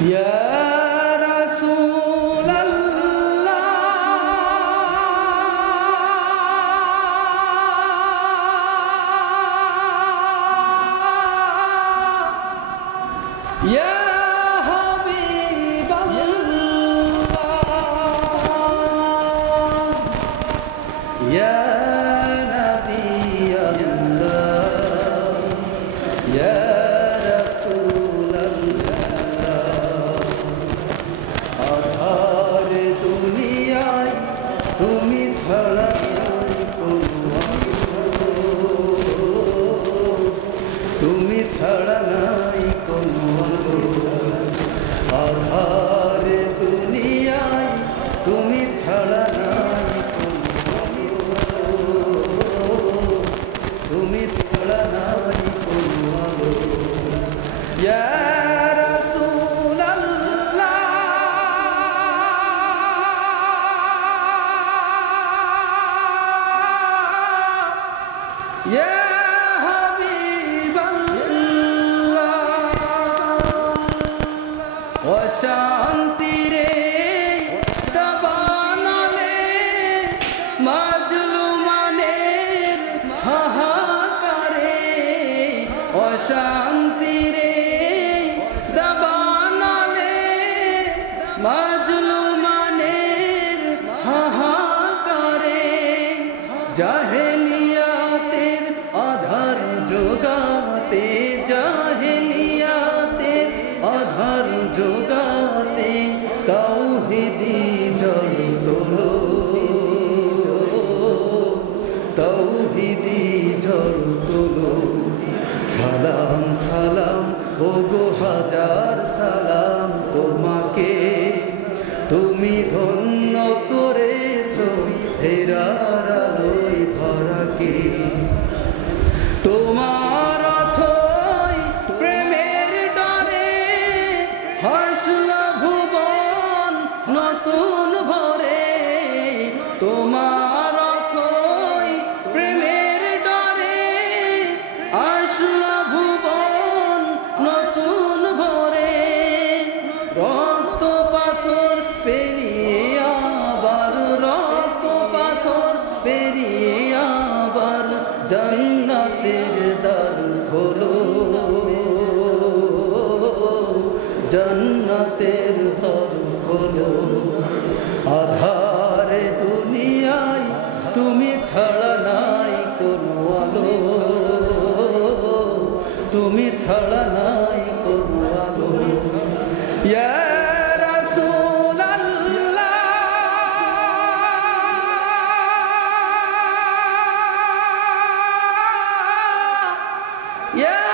ইয়া রাসূলাল্লাহ ইয়া হাবিবাল্লাহ ইয়া নবিয়াল্লাহ ইয়া দুনিয়ায় তুমি ছাড়া তুমি ছাড়া নাই কোনো আধার দুনিয়ায় তুমি ছাড়া নাই কোনো তুমি ছাড়া নাই কোনো আলো ইয়া ইয়া হাবিবাল্লাহ অশান্তি রে দাবানলে মাজলুমানের হাহাকারে অশান্তি রে দাবানলে মাজলুমানের হাহাকারে জাহেলিয়াতের আধার জোগাতে জাহেলিয়াতের আধার জোগাতে তাওহীদি ঝড় তোলো তাওহীদি ঝড় তোলো সালাম সালাম ওগো হাজার সালাম তোমাকে তুমি ধন্য করেছো হেরার আলোয় ধরাকে তোমার অথই প্রেমের ডরে হাসল ভুবন নতুন ভরে তোমার অথই প্রেমের ডরে আসল ভুবন নতুন ভরে রক্ত পাথর পেরিয়ে আবার রক্ত পাথর পেরিয়ে আবার জান্নাতের দ্বার খোলো জান্নাতের দ্বার খোলো আধার দুনিয়ায় তুমি ছাড়া নাই কোনো আলো তুমি ছাড়া নাই কোনো আলো ইয়া রাসূলাল্লাহ ইয়া